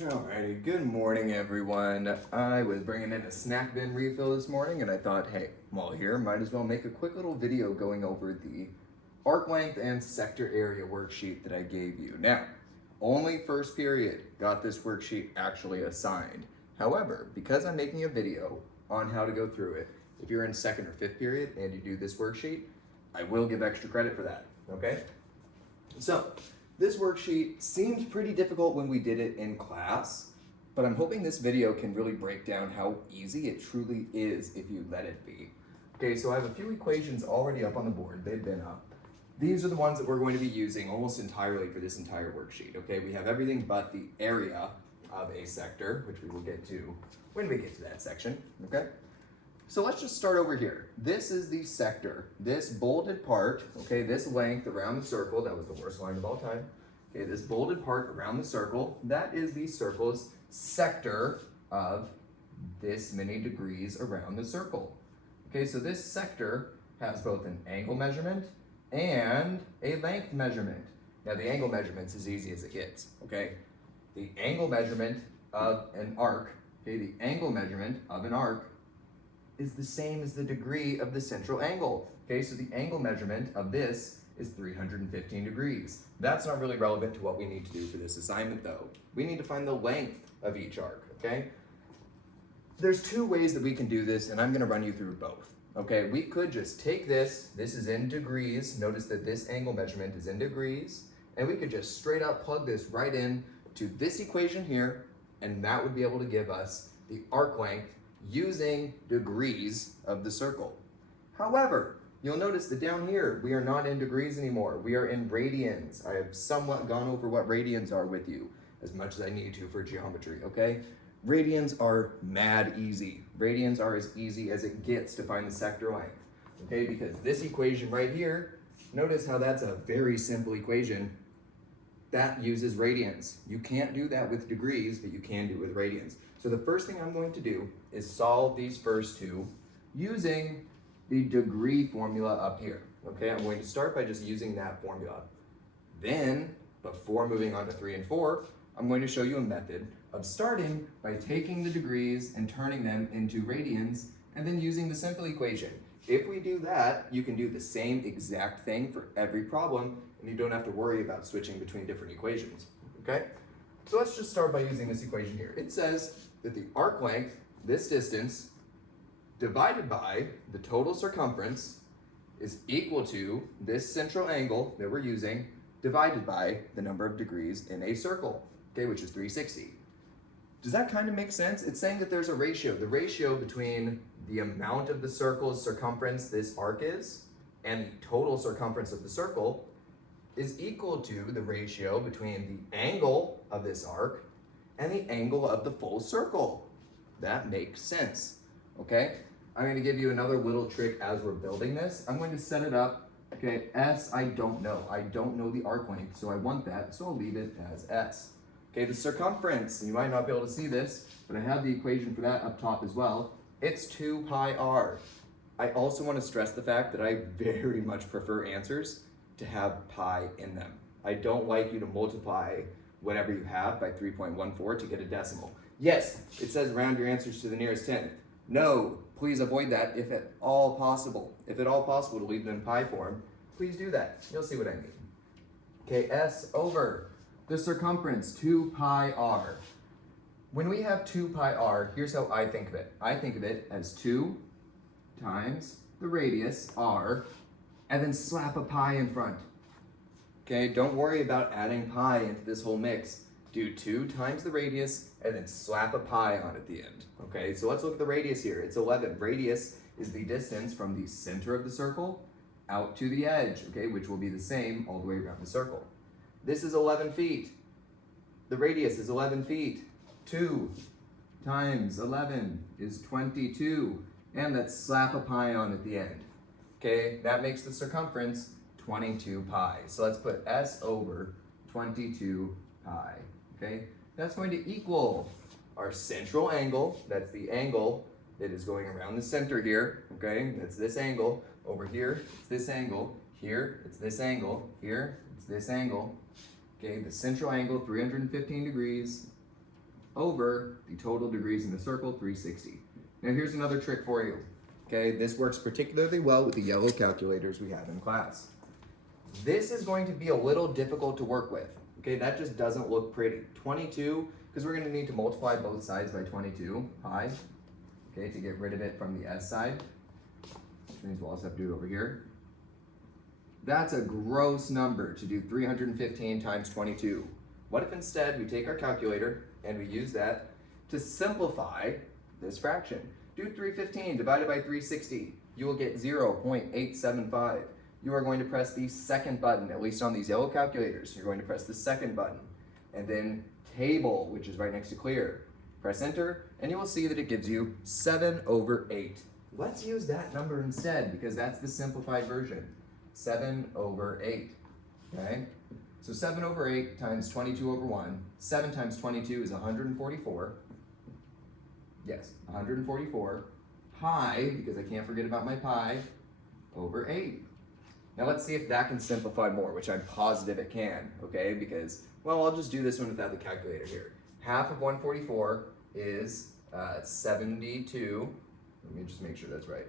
Alrighty, good morning everyone. I was bringing in a snack bin refill this morning and I thought, hey, while here, might as well make a quick little video going over the arc length and sector area worksheet that I gave you. Now, only first period got this worksheet actually assigned. However, because I'm making a video on how to go through it, if you're in second or fifth period and you do this worksheet, I will give extra credit for that, okay? So, this worksheet seemed pretty difficult when we did it in class, but I'm hoping this video can really break down how easy it truly is if you let it be. Okay, so I have a few equations already up on the board. They've been up. These are the ones that we're going to be using almost entirely for this entire worksheet. Okay, we have everything but the area of a sector, which we will get to when we get to that section, okay? So let's just start over here. This is the sector. This bolded part, okay, this length around the circle, that was the worst line of all time. Okay, this bolded part around the circle, that is the circle's sector of this many degrees around the circle. Okay, so this sector has both an angle measurement and a length measurement. Now the angle measurement's as easy as it gets, okay? The angle measurement of an arc, okay, the angle measurement of an arc is the same as the degree of the central angle. Okay, so the angle measurement of this is 315 degrees. That's not really relevant to what we need to do for this assignment though. We need to find the length of each arc, okay? There's two ways that we can do this and I'm gonna run you through both. Okay, we could just take this is in degrees, notice that this angle measurement is in degrees, and we could just straight up plug this right in to this equation here, and that would be able to give us the arc length using degrees of the circle. However, you'll notice that down here, we are not in degrees anymore. We are in radians. I have somewhat gone over what radians are with you as much as I need to for geometry, okay? Radians are mad easy. Radians are as easy as it gets to find the sector length, okay? Because this equation right here, notice how that's a very simple equation. That uses radians. You can't do that with degrees, but you can do it with radians. So the first thing I'm going to do is solve these first two using the degree formula up here. Okay, I'm going to start by just using that formula. Then, before moving on to 3 and 4, I'm going to show you a method of starting by taking the degrees and turning them into radians and then using the simple equation. If we do that, you can do the same exact thing for every problem and you don't have to worry about switching between different equations, okay? So let's just start by using this equation here. It says that the arc length, this distance, divided by the total circumference is equal to this central angle that we're using divided by the number of degrees in a circle, okay, which is 360. Does that kind of make sense? It's saying that there's a ratio. The ratio between the amount of the circle's circumference this arc is and the total circumference of the circle is equal to the ratio between the angle of this arc and the angle of the full circle. That makes sense, okay? I'm gonna give you another little trick as we're building this. I'm going to set it up, okay, S, I don't know. I don't know the arc length, so I want that, so I'll leave it as S. Okay, the circumference, you might not be able to see this, but I have the equation for that up top as well. It's 2 pi r. I also want to stress the fact that I very much prefer answers to have pi in them. I don't like you to multiply whatever you have by 3.14 to get a decimal. Yes, it says round your answers to the nearest tenth. No, please avoid that if at all possible. If at all possible to leave them in pi form, please do that. You'll see what I mean. Okay, S over the circumference, 2 pi r. When we have 2 pi r, here's how I think of it. I think of it as 2 times the radius, r, and then slap a pi in front. Okay, don't worry about adding pi into this whole mix. Do 2 times the radius and then slap a pi on at the end. Okay, so let's look at the radius here. It's 11. Radius is the distance from the center of the circle out to the edge, okay, which will be the same all the way around the circle. This is 11 feet. The radius is 11 feet. 2 times 11 is 22. And let's slap a pi on at the end. Okay, that makes the circumference 22 pi. So let's put S over 22 pi. Okay, that's going to equal our central angle. That's the angle that is going around the center here. Okay, that's this angle. Over here, it's this angle. Here, it's this angle. Here, it's this angle. Okay, the central angle, 315 degrees. over the total degrees in the circle, 360. Now here's another trick for you. Okay, this works particularly well with the yellow calculators we have in class. This is going to be a little difficult to work with. Okay, that just doesn't look pretty. 22, because we're going to need to multiply both sides by 22, pi, okay, to get rid of it from the s side, which means we'll also have to do it over here. That's a gross number to do 315 times 22. What if instead we take our calculator and we use that to simplify this fraction? Do 315 divided by 360. You will get 0.875. You are going to press the second button, at least on these yellow calculators. You're going to press the second button. And then table, which is right next to clear. Press enter, and you will see that it gives you 7 over 8. Let's use that number instead, because that's the simplified version. 7 over 8, okay? So 7 over 8 times 22 over 1. 7 times 22 is 144. Yes, 144. Pi, because I can't forget about my pi, over 8. Now let's see if that can simplify more, which I'm positive it can, okay? Because, well, I'll just do this one without the calculator here. Half of 144 is 72. Let me just make sure that's right.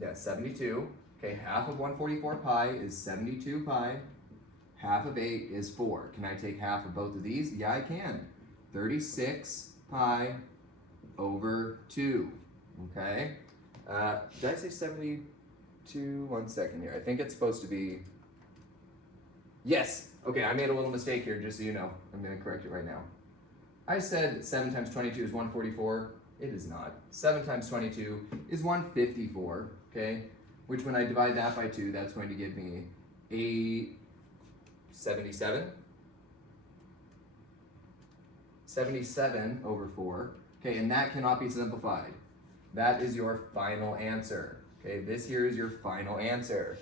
Yeah, 72. Okay, half of 144 pi is 72 pi. Half of 8 is 4. Can I take half of both of these? Yeah, I can. 36 pi over 2. Okay? Did I say 72? 1 second here. I think it's supposed to be... Yes! Okay, I made a little mistake here, just so you know. I'm going to correct it right now. I said 7 times 22 is 144. It is not. 7 times 22 is 154, okay? Which when I divide that by 2, that's going to give me 77. 77 over 4. Okay, and that cannot be simplified. That is your final answer. Okay, this here is your final answer.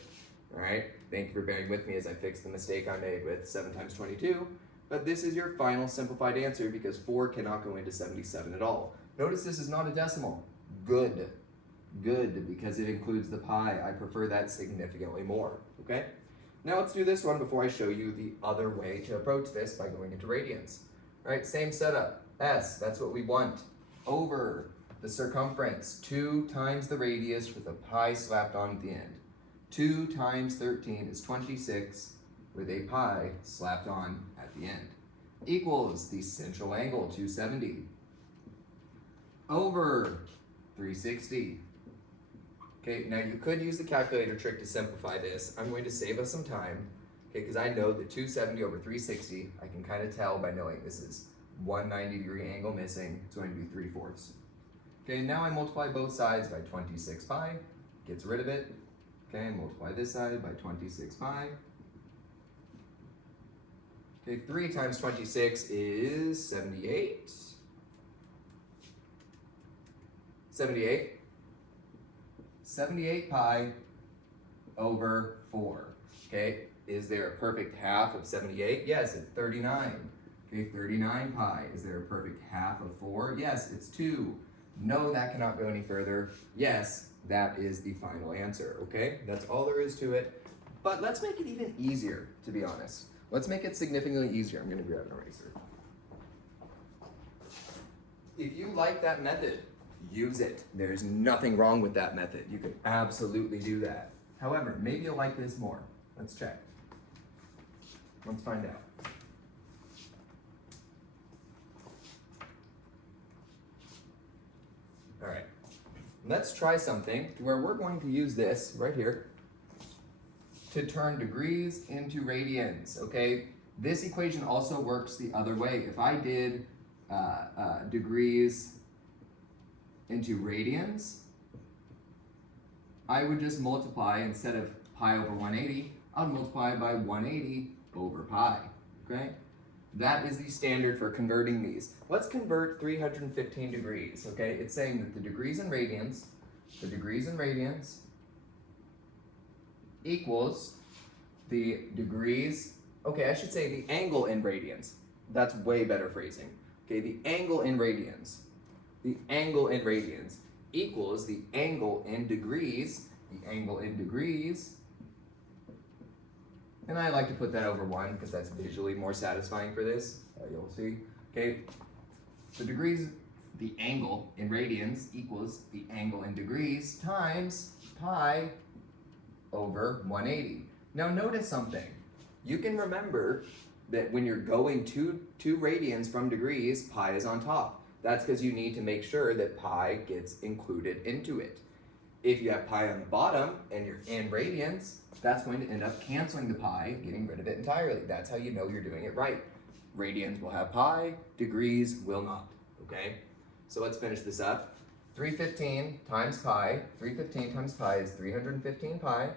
All right, thank you for bearing with me as I fix the mistake I made with 7 times 22. But this is your final simplified answer because 4 cannot go into 77 at all. Notice this is not a decimal. Good. Good, because it includes the pi. I prefer that significantly more, okay? Now let's do this one before I show you the other way to approach this by going into radians. All right, same setup. S, that's what we want. Over the circumference, 2 times the radius with a pi slapped on at the end. 2 times 13 is 26 with a pi slapped on at the end. Equals the central angle, 270. Over 360. Okay, now you could use the calculator trick to simplify this. I'm going to save us some time, okay, because I know that 270 over 360, I can kind of tell by knowing this is 190-degree angle missing. It's going to be 3/4. Okay, now I multiply both sides by 26 pi, gets rid of it. Okay, multiply this side by 26 pi. Okay, 3 times 26 is 78. 78. 78 pi over 4. Okay, is there a perfect half of 78? Yes, it's 39. Okay, 39 pi. Is there a perfect half of 4? Yes, it's 2. No, that cannot go any further. Yes, that is the final answer. Okay, that's all there is to it. But let's make it even easier, to be honest. Let's make it significantly easier. I'm going to grab an eraser. If you like that method, use it. There's nothing wrong with that method. You can absolutely do that. However, maybe you'll like this more. Let's check. Let's find out. All right. Let's try something where we're going to use this right here to turn degrees into radians, okay? This equation also works the other way. If I did degrees into radians, I would just multiply, instead of pi over 180, I would multiply by 180 over pi, okay? That is the standard for converting these. Let's convert 315 degrees, okay? It's saying that the degrees in radians equals the degrees, okay, I should say the angle in radians. That's way better phrasing. Okay, the angle in radians equals the angle in degrees, and I like to put that over 1 because that's visually more satisfying for this, you'll see. Okay, the degrees, the angle in radians equals the angle in degrees times pi over 180. Now notice something. You can remember that when you're going two radians from degrees, pi is on top. That's because you need to make sure that pi gets included into it. If you have pi on the bottom and you're in radians, that's going to end up canceling the pi, getting rid of it entirely. That's how you know you're doing it right. Radians will have pi, degrees will not, okay? So let's finish this up. 315 times pi, 315 times pi is 315 pi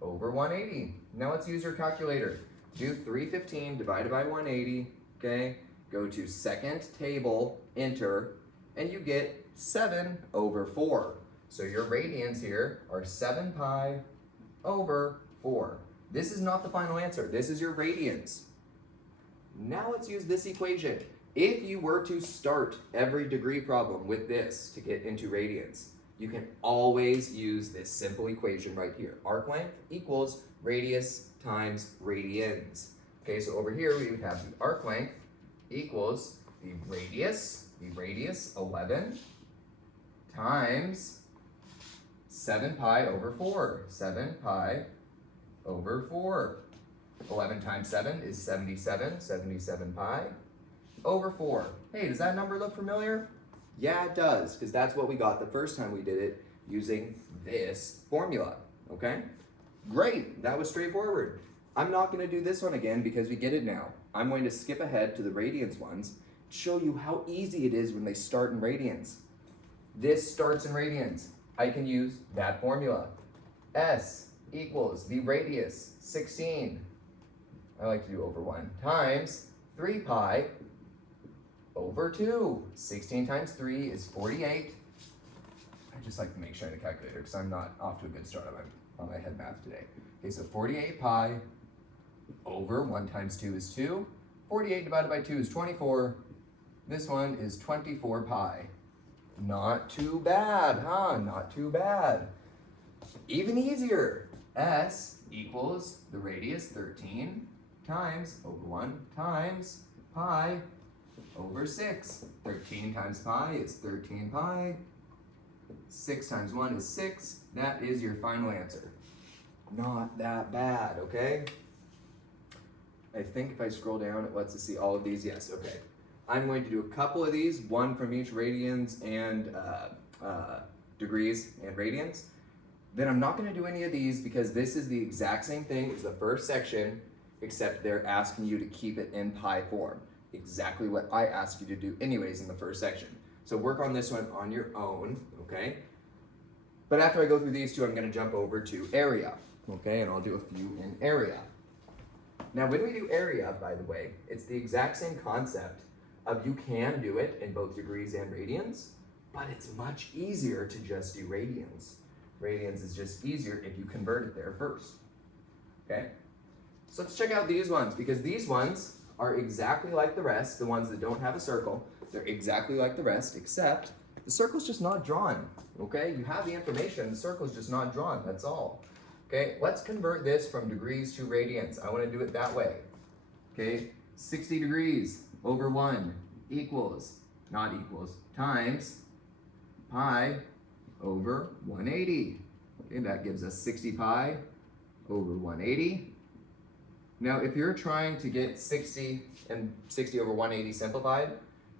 over 180. Now let's use your calculator. Do 315 divided by 180, okay? Go to second table, enter, and you get 7 over 4. So your radians here are 7 pi over 4. This is not the final answer. This is your radians. Now let's use this equation. If you were to start every degree problem with this to get into radians, you can always use this simple equation right here. Arc length equals radius times radians. Okay, so over here we would have the arc length equals the radius 11 times 7 pi over 4. 7 pi over 4. 11 times 7 is 77. 77 pi over 4. Hey, does that number look familiar? Yeah, it does, because that's what we got the first time we did it using this formula, okay? Great, that was straightforward. I'm not going to do this one again because we get it now. I'm going to skip ahead to the radians ones, show you how easy it is when they start in radians. This starts in radians. I can use that formula. S equals the radius, 16. I like to do over 1, times 3 pi over 2. 16 times 3 is 48. I just like to make sure in the calculator because I'm not off to a good start on my head math today. Okay, so 48 pi over 1 times 2 is 2. 48 divided by 2 is 24. This one is 24 pi. Not too bad, huh? Not too bad. Even easier. S equals the radius, 13, times over 1 times pi over 6. 13 times pi is 13 pi. 6 times 1 is 6. That is your final answer. Not that bad, okay? I think if I scroll down, it lets us see all of these. Yes, okay. I'm going to do a couple of these, one from each radians and degrees and radians. Then I'm not going to do any of these because this is the exact same thing as the first section, except they're asking you to keep it in pi form. Exactly what I asked you to do anyways in the first section. So work on this one on your own, okay? But after I go through these two, I'm going to jump over to area, okay? And I'll do a few in area. Now when we do area, by the way, it's the exact same concept of you can do it in both degrees and radians, but it's much easier to just do radians. Radians is just easier if you convert it there first, okay? So let's check out these ones, because these ones are exactly like the rest, the ones that don't have a circle. They're exactly like the rest, except the circle's just not drawn, okay? You have the information, the circle's just not drawn, that's all. Okay, let's convert this from degrees to radians. I want to do it that way. Okay, 60 degrees over 1 equals, not equals, times pi over 180. Okay, that gives us 60 pi over 180. Now, if you're trying to get 60 and 60 over 180 simplified,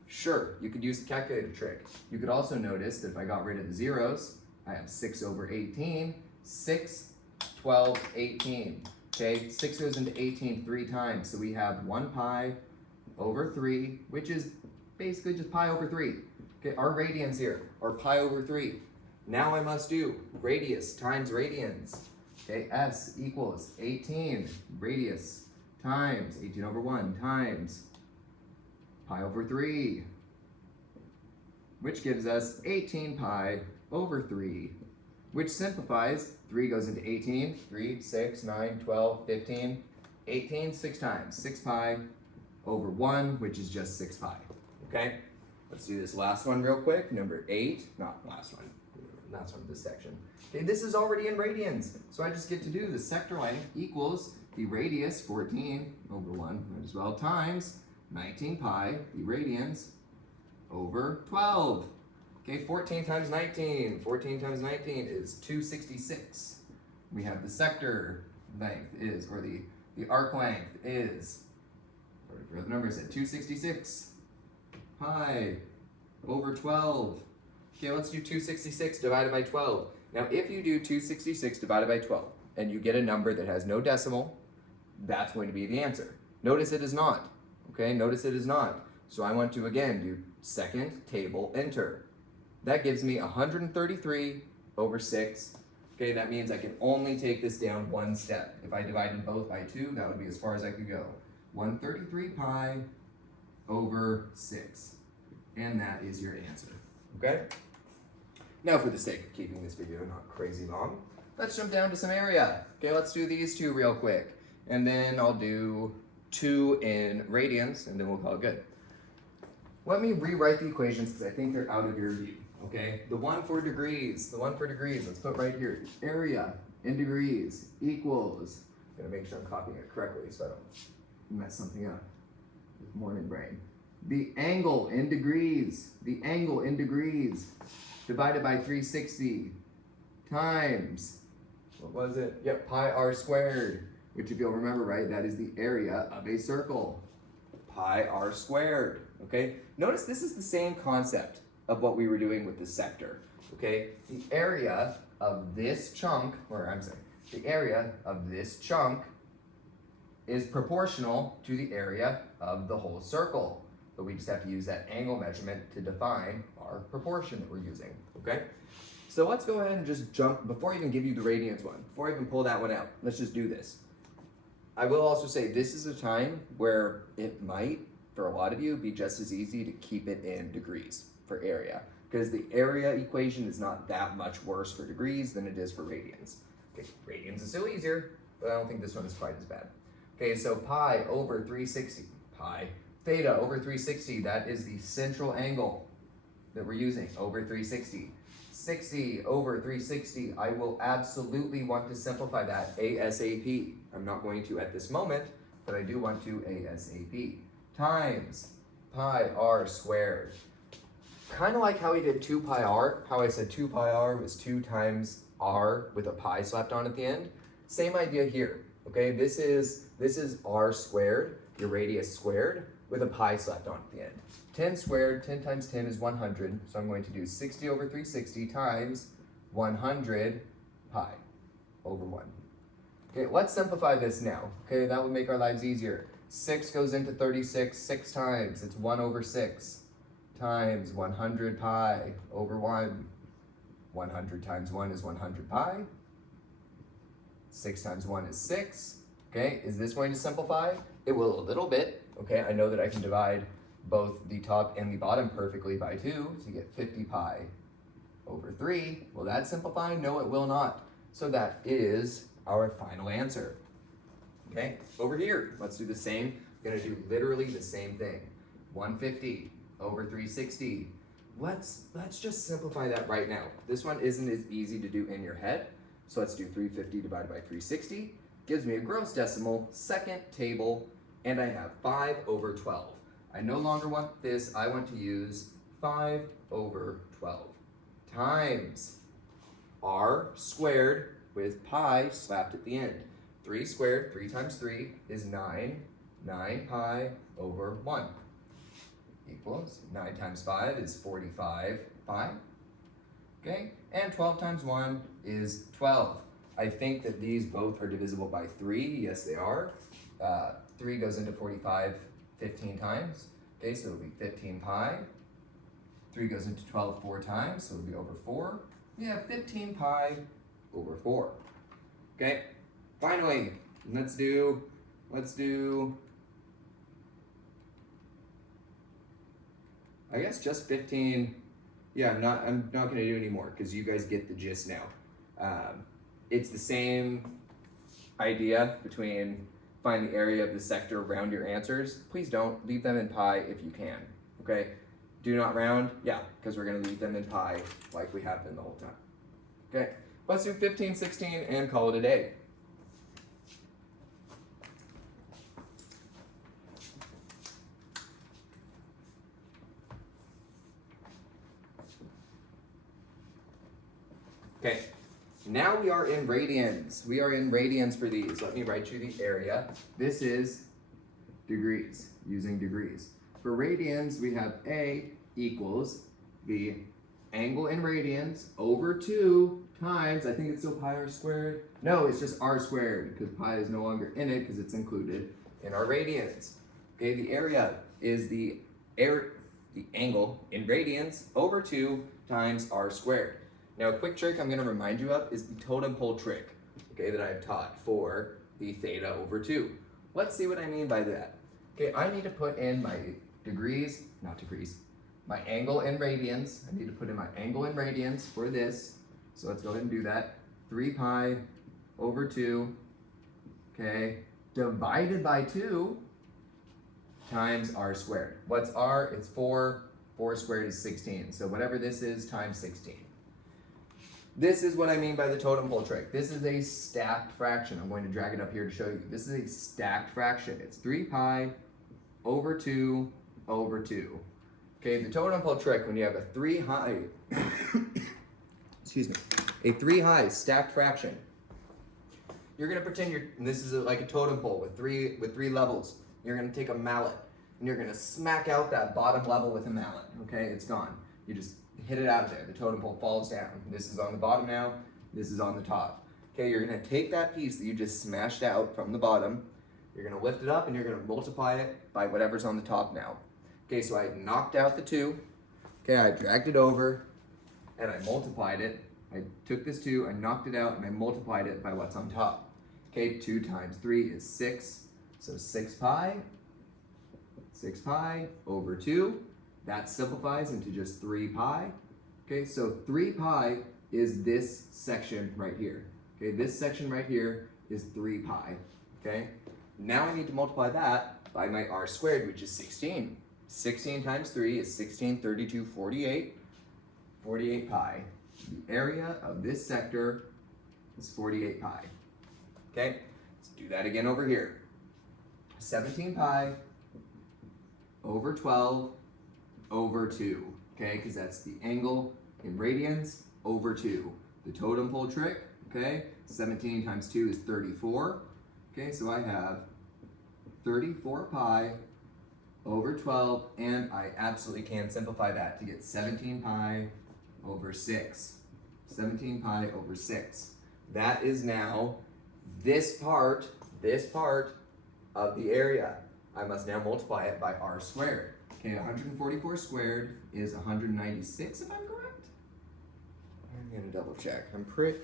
sure, you could use the calculator trick. You could also notice that if I got rid of the zeros, I have 6 over 18, 6, 12, 18. Okay, 6 goes into 18 3 times, so we have 1 pi over 3, which is basically just pi over 3. Okay, our radians here are pi over 3. Now I must do radius times radians. Okay, S equals 18 radius times 18 over 1 times pi over 3, which gives us 18 pi over 3, which simplifies. 3 goes into 18, 3, 6, 9, 12, 15, 18, 6 times, 6 pi over 1, which is just 6 pi, okay? Let's do this last one real quick, number 8, not last one of this section. Okay, this is already in radians, so I just get to do the sector length equals the radius, 14 over 1, might as well, times 19 pi, the radians, over 12. Okay, 14 times 19. 14 times 19 is 266. We have the sector length is, or the arc length is, or the number said 266 pi over 12. Okay, let's do 266 divided by 12. Now, if you do 266 divided by 12 and you get a number that has no decimal, that's going to be the answer. Notice it is not. Okay, notice it is not. So I want to again do second table, enter. That gives me 133 over 6. Okay, that means I can only take this down one step. If I divided both by 2, that would be as far as I could go. 133 pi over 6. And that is your answer. Okay? Now, for the sake of keeping this video not crazy long, let's jump down to some area. Okay, let's do these two real quick. And then I'll do 2 in radians, and then we'll call it good. Let me rewrite the equations because I think they're out of your view. Okay, the one for degrees, let's put right here. Area in degrees equals, I'm gonna make sure I'm copying it correctly so I don't mess something up. Morning brain. The angle in degrees divided by 360 times, what was it? Yep, pi r squared, which if you'll remember right, that is the area of a circle. Pi r squared, okay? Notice this is the same concept of what we were doing with the sector, okay? The area of this chunk, the area of this chunk is proportional to the area of the whole circle. But we just have to use that angle measurement to define our proportion that we're using, okay? So let's go ahead and just jump, before I even give you the radians one, before I even pull that one out, let's just do this. I will also say this is a time where it might, for a lot of you, be just as easy to keep it in degrees for area, because the area equation is not that much worse for degrees than it is for radians. Okay, radians is still easier, but I don't think this one is quite as bad. Okay, so pi over 360, pi theta over 360, that is the central angle that we're using, over 360. 60 over 360, I will absolutely want to simplify that ASAP. I'm not going to at this moment, but I do want to ASAP. Times pi r squared. Kind of like how we did 2 pi r, how I said 2 pi r was 2 times r with a pi slapped on at the end. Same idea here, okay? This is r squared, your radius squared, with a pi slapped on at the end. 10 squared, 10 times 10 is 100, so I'm going to do 60 over 360 times 100 pi over 1. Okay, let's simplify this now, okay? That would make our lives easier. 6 goes into 36 6 times, it's 1 over 6 times 100 pi over 1. 100 times 1 is 100 pi. 6 times 1 is 6. Okay, is this going to simplify? It will a little bit. Okay, I know that I can divide both the top and the bottom perfectly by 2, so you get 50 pi over 3. Will that simplify? No, it will not. So that is our final answer. Okay, over here, let's do the same. We're gonna do literally the same thing. 150 over 360. Let's just simplify that right now. This one isn't as easy to do in your head. So let's do 350 divided by 360. Gives me a gross decimal, second table, and I have 5 over 12. I no longer want this, I want to use 5 over 12 times r squared with pi slapped at the end. 3 squared, 3 times 3 is 9, 9 pi over 1 equals 9 times 5 is 45 pi. Okay, and 12 times 1 is 12. I think that these both are divisible by 3. Yes, they are. 3 goes into 45 15 times. Okay, so it'll be 15 pi. 3 goes into 12 4 times, so it'll be over 4. We have 15 pi over 4. Okay, finally, let's do, I guess just 15. Yeah, I'm not gonna do any more because you guys get the gist now. It's the same idea between find the area of the sector around your answers. Please don't leave them in pi if you can, okay? Do not round, yeah, because we're gonna leave them in pi like we have been the whole time. Okay, let's do 15, 16 and call it a day. Okay, now we are in radians. We are in radians for these. Let me write you the area. This is degrees, using degrees. For radians, we have A equals the angle in radians over 2 times, I think it's still pi r squared. No, it's just r squared because pi is no longer in it because it's included in our radians. Okay, the area is the angle in radians over 2 times r squared. Now, a quick trick I'm going to remind you of is the totem pole trick, okay, that I've taught for the theta over 2. Let's see what I mean by that. Okay, I need to put in my my angle in radians. I need to put in my angle in radians for this. So let's go ahead and do that. 3 pi over 2, okay, divided by 2 times r squared. What's r? It's 4. 4 squared is 16. So whatever this is times 16. This is what I mean by the totem pole trick. This is a stacked fraction. I'm going to drag it up here to show you. This is a stacked fraction. It's 3 pi over 2 over 2. Okay, the totem pole trick, when you have a 3 high, excuse me, a 3 high stacked fraction, you're gonna pretend this is like a totem pole with three levels. You're gonna take a mallet and you're gonna smack out that bottom level with a mallet. Okay, it's gone. You just hit it out of there. The totem pole falls down. This is on the bottom now. This is on the top. Okay, you're gonna take that piece that you just smashed out from the bottom. You're gonna lift it up and you're gonna multiply it by whatever's on the top now. Okay, so I knocked out the 2. Okay, I dragged it over and I multiplied it. I took this 2, I knocked it out, and I multiplied it by what's on top. Okay, 2 times 3 is 6. So 6 pi over 2. That simplifies into just 3 pi. Okay, so 3 pi is this section right here. Okay, this section right here is 3 pi. Okay, now I need to multiply that by my r squared, which is 16. 16 times 3 is 16, 32, 48. 48 pi. The area of this sector is 48 pi. Okay, let's do that again over here. 17 pi over 12 over 2. Okay, because that's the angle in radians over 2. The totem pole trick, okay, 17 times 2 is 34. Okay, so I have 34 pi over 12, and I absolutely can simplify that to get 17 pi over 6. 17 pi over 6. That is now this part of the area. I must now multiply it by r squared. Okay, 144 squared is 196, if I'm correct. I'm gonna double check. I'm pretty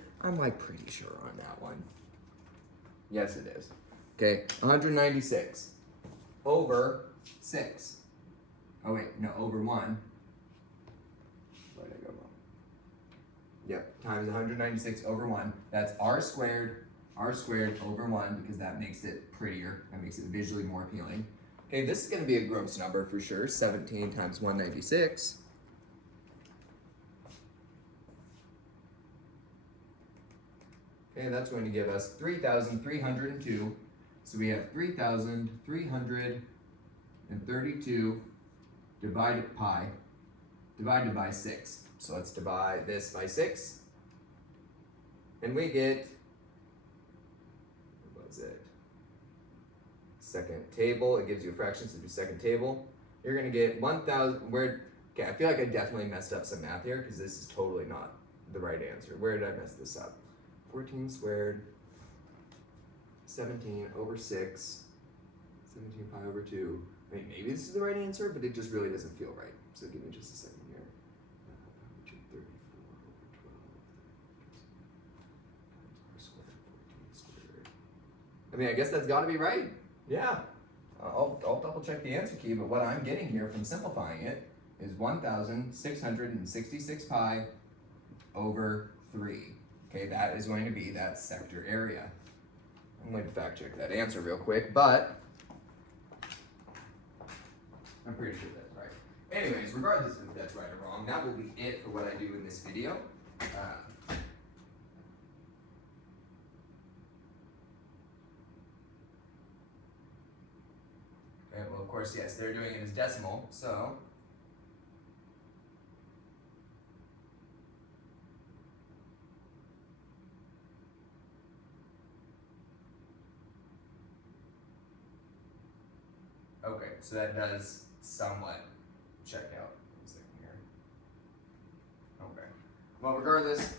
sure on that one. Yes, it is. Okay, 196 over 6. Oh wait, no, over 1. Where did I go wrong? Yep, times 196 over 1. That's r squared over 1, because that makes it prettier. That makes it visually more appealing. Okay, this is going to be a gross number for sure. 17 times 196. Okay, that's going to give us 3,302. So we have 3,332 divided by 6. So let's divide this by 6. And we get, what was it? Second table, it gives you a fraction, so do second table. You're gonna get 1,000, okay, I feel like I definitely messed up some math here because this is totally not the right answer. Where did I mess this up? 14 squared, 17 over 6, 17 pi over 2. I mean, maybe this is the right answer, but it just really doesn't feel right. So give me just a second here. 34 over 12 times r squared, 14 squared. I mean, I guess that's got to be right. Yeah. I'll double check the answer key, but what I'm getting here from simplifying it is 1,666 pi over 3. Okay, that is going to be that sector area. I'm going to fact check that answer real quick, but I'm pretty sure that's right. Anyways, regardless of if that's right or wrong, that will be it for what I do in this video. Okay, well, of course, yes, they're doing it as decimal, so Okay, so that does somewhat check out. One second here. Okay. Well, regardless.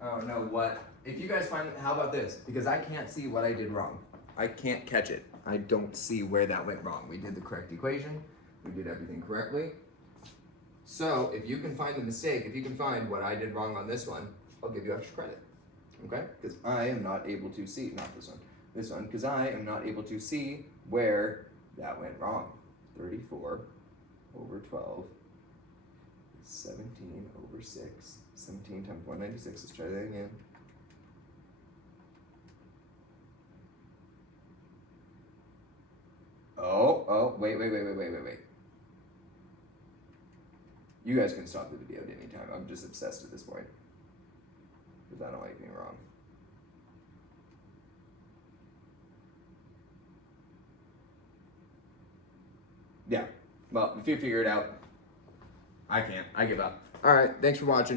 Oh no, what? If you guys find, how about this? Because I can't see what I did wrong. I can't catch it. I don't see where that went wrong. We did the correct equation. We did everything correctly. So if you can find the mistake, if you can find what I did wrong on this one, I'll give you extra credit. Okay? Because I am not able to see, not this one, because I am not able to see where that went wrong. 34 over 12 is 17 over 6. 17 times 196, let's try that again. Oh, wait. You guys can stop the video at any time. I'm just obsessed at this point. Because I don't like being wrong. Yeah, well, if you figure it out, I can't. I give up. All right, thanks for watching.